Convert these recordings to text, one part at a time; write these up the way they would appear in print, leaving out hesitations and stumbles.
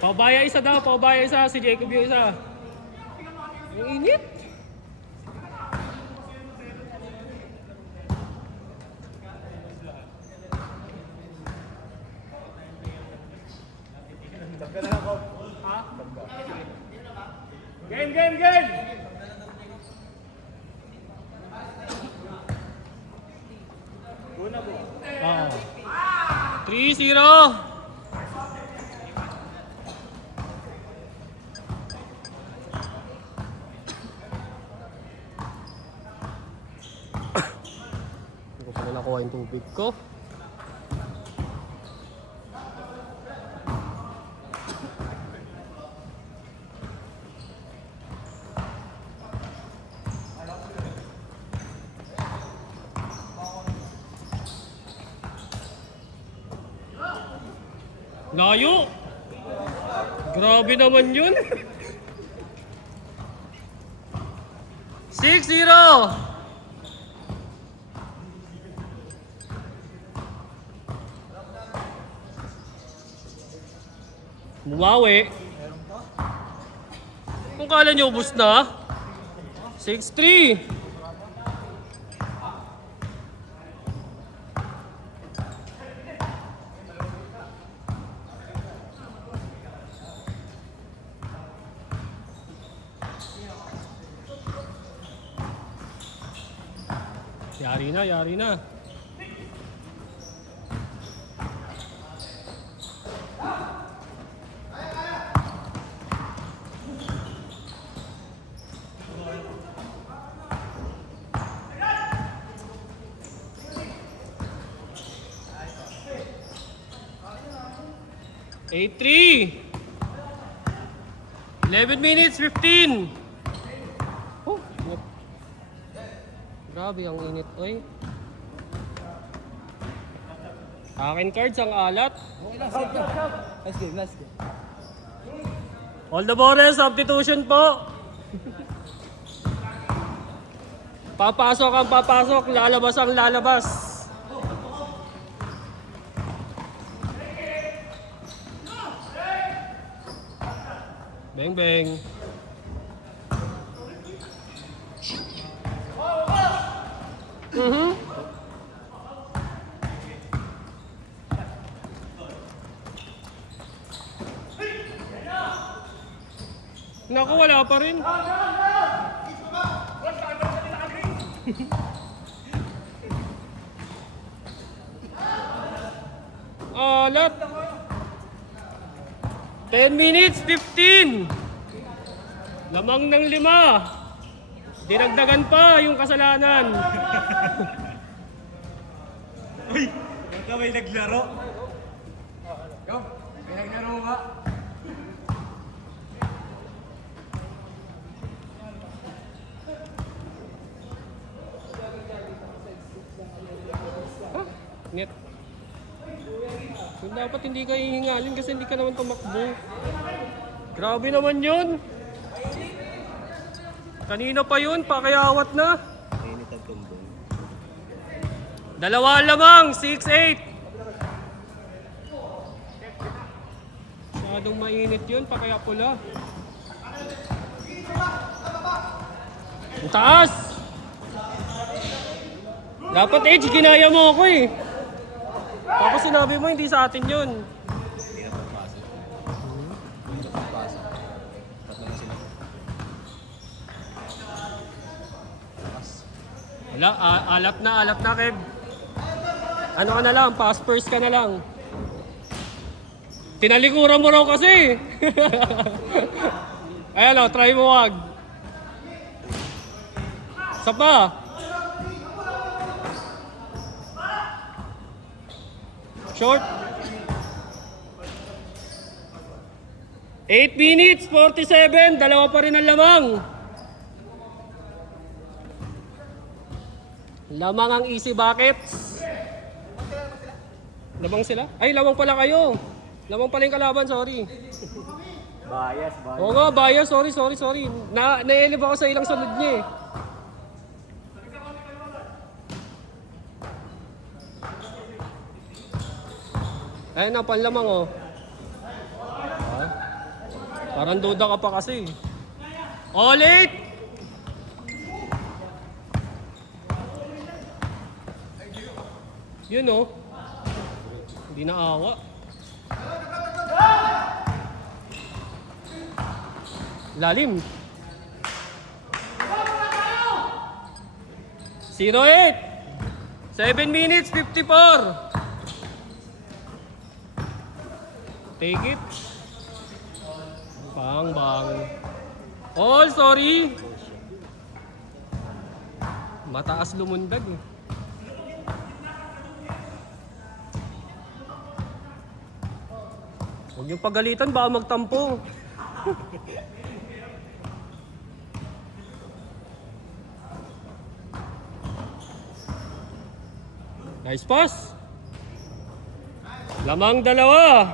Paubaya isa daw, paubaya isa. Si Jacob yung isa. Ang init. Game, game, game! Oo. 3-0. Hindi ko pala nakuha yung tubig ko. Layo! Grabe naman yun! 6-0! Muwawi. Kung kala nyo ubus na. 6-3. Yari na, yari na. Eight, 3. 11 minutes, 15. Oh, grabe ang init, oy. Akin cards ang alat. Last game, last game. All the borders, substitution po. Papasok ang papasok, lalabas ang lalabas. Bang bang. Naku, wala pa rin. Alat. 10 minutes, 15. Lamang ng 5. Dinagdagan pa yung kasalanan. Uy! Baka may naglaro. Go! May naglaro ka. Net. Kung dapat hindi ka hihingalin kasi hindi ka naman tumakbo. Grabe naman yun. Kanina pa yun, pakayawat na. Dalawa lamang, 6-8. Masyadong mainit yun, pakaya pula. Ang taas! Dapat Edge, ginaya mo ako eh. Tapos sinabi mo hindi sa atin yun. Hindi na pagpasok. Hindi na pagpasok. Tatlo na sila. Wala, alat na Kev. Ano ka na lang, pass first ka na lang. Tinalikuran mo raw kasi. Ayan o, try mo wag. Isa pa. Short. 8 minutes, 47. Dalawa pa rin ang lamang. Lamang ang easy buckets. Lamang sila? Ay, lamang pala kayo. Lamang pala yung kalaban, sorry. Bias, bias. Oo nga, bias. Sorry. Na-eleve ako sa ilang sunod niya eh. Ayun na, panlamang oh. Parang duda ka pa kasi. Ulit! Yun oh. Hindi na awa. Lalim. 0-8. 7 minutes 54. Take it. Bang bang. All sorry. Mataas lumundag eh. Huwag niyong pagalitan, baka magtampo. Nice pass. Lamang dalawa.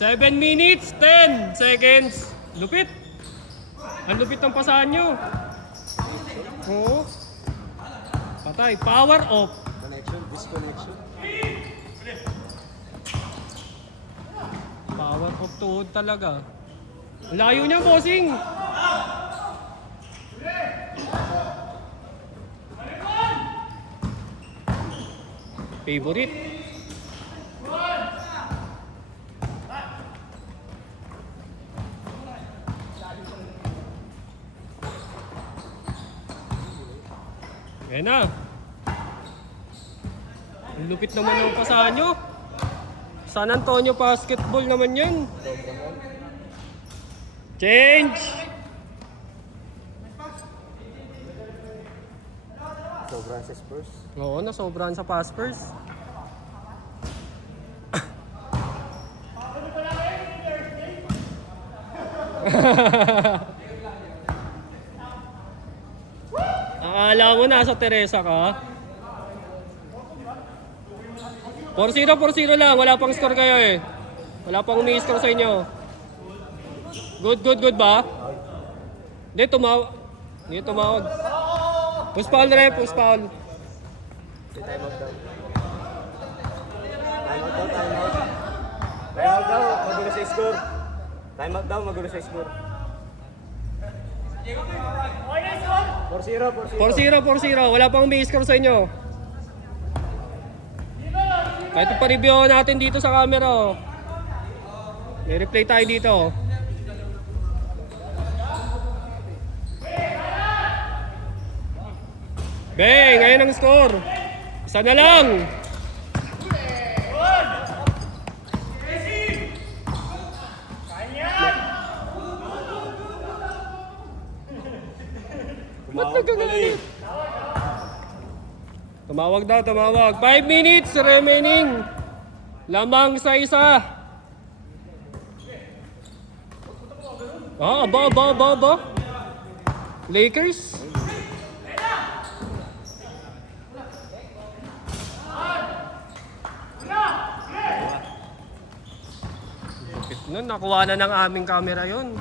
Seven minutes, 10 seconds. Lupit. Ang lupit ng pasahan nyo. Oo. Patay. Power off. Connection, disconnection. Power off tuhod talaga. Layo niya, bossing. Favorite. Ayan na. Ang lupit naman ng pasahan nyo. San Antonio basketball naman yan. Change! Sobrang sa Spurs. Oo, nasobrahan sa pass first. Akala mo nasa Teresa ka? 4-0, 4-0 lang. Wala pang score kayo eh. Wala pang umi-score sa inyo. Good, good, good ba? Hindi, tumawag. Hindi, tumawag. Push foul, ref. Push foul. Time out daw. Time out daw, time out. Time out daw, magulo sa score. Time out daw, magulo sa score. 4-0, 4-0. 4-0, 4-0. Wala pang umi-score sa inyo. Kahit pa-review natin dito sa camera. Oh. May replay tayo dito. Bang! Ngayon ang score. Isa na lang. Ba't nagkagalit? Tumawag daw, tumawag. 5 minutes remaining. Lamang sa isa. Aba. Lakers. Lupit nun, nakuha na ng aming camera yun.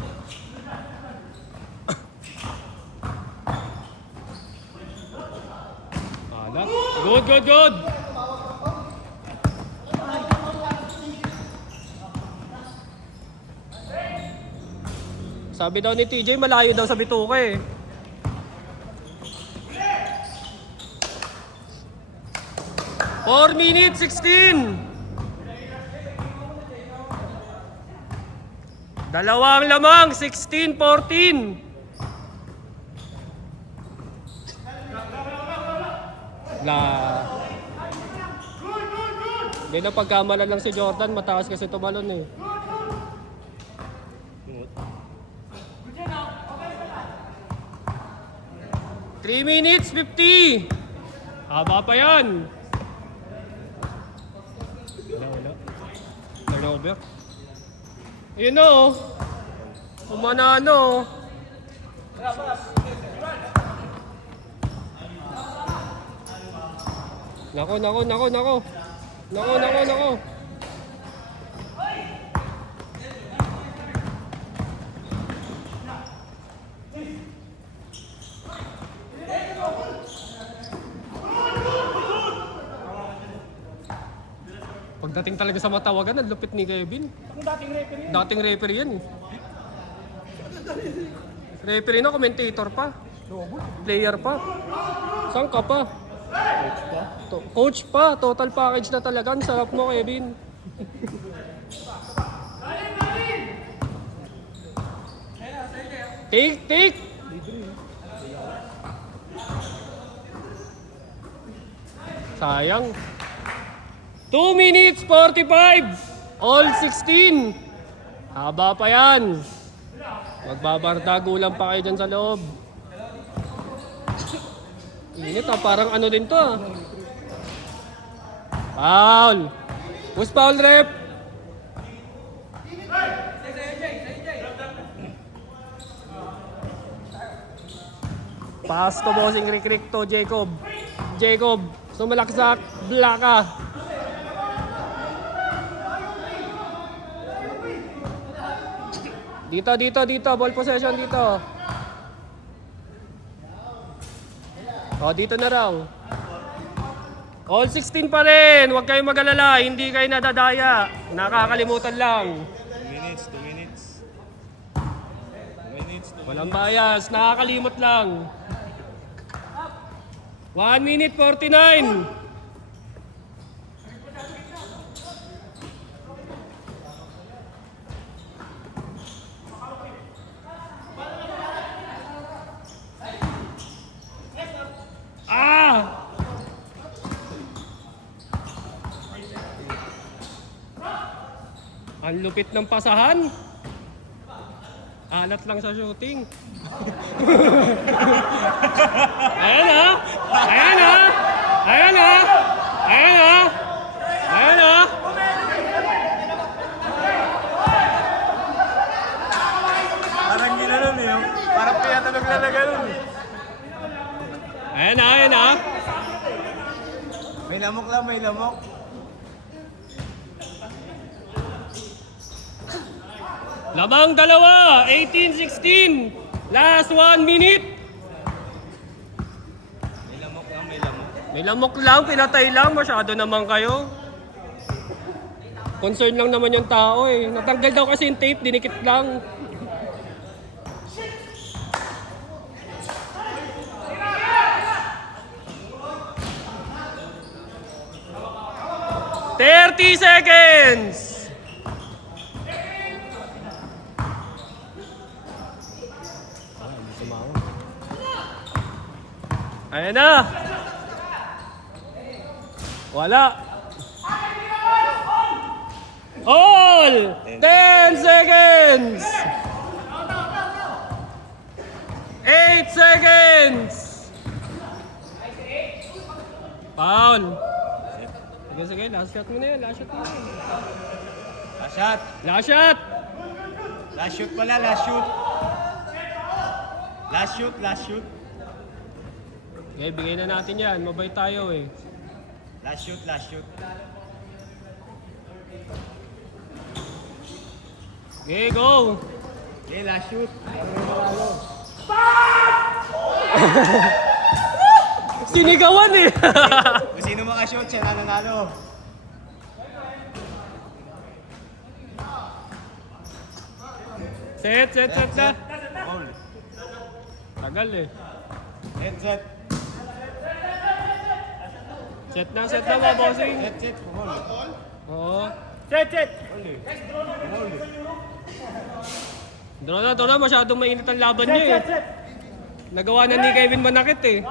Good, good, good. Sabi daw ni TJ, malayo daw sa bituka eh. Four minutes, 16. Dalawang lamang, 16-14. Hindi na pagkamala lang si Jordan, mataas kasi tumalon eh. Three minutes, 50. Haba pa yan. Wala. Turnover. Yun o. Umanano. Nako. Pagdating talaga sa matawagan, ang lupit ni Kevin. Dating referee yan eh. Referee na, commentator pa. Player pa. Saan ka pa? Coach pa. Total package na talaga. Ang sarap mo, Kevin. Take! Sayang. 2 minutes 45. All 16. Haba pa yan. Magbabardago lang pa kayo dyan sa loob. Init parang ano din to ah. Foul. Who's foul, ref? Pass to bossing Rick to Jacob. Sumalaksak. Blaka. Dito. Ball possession dito. O, dito na raw. All 16 pa rin. Huwag kayong mag-alala. Hindi kayo nadadaya. Nakakalimutan lang. 2 minutes. Walang bias. Nakakalimot lang. 1 minute 49. Ang lupit ng pasahan. Alat lang sa shooting. Ayan ah. Parang ginanon eh. Parang piyata naglalaganon eh. Ayan ah. May lamok lang, may lamok. Labang dalawa, 18-16. Last 1 minute. May lamok lang, pinatay lang. Masyado naman kayo. Concern lang naman yung tao eh. Natanggal daw kasi yung tape, dinikit lang. "30 seconds." Ayan na. Wala. All 10 seconds. 8 seconds. Foul. Sige, last shot mo na yun. Last shot. Last shot. Last shoot pala, last shoot. Last shoot. Okay, bigay na natin yan. Mabay tayo eh. Last shoot. Okay, go. Okay, last shoot. Sinigawan eh. Kung sino makashoot, siya na nanalo. Set na. Ball. Tagal eh. Set. Set na mga bossing. Set. Ball. Oo. Set. Draw na. Masyadong mainit ang laban niya eh. Nagawa na ni Kevin manakit eh.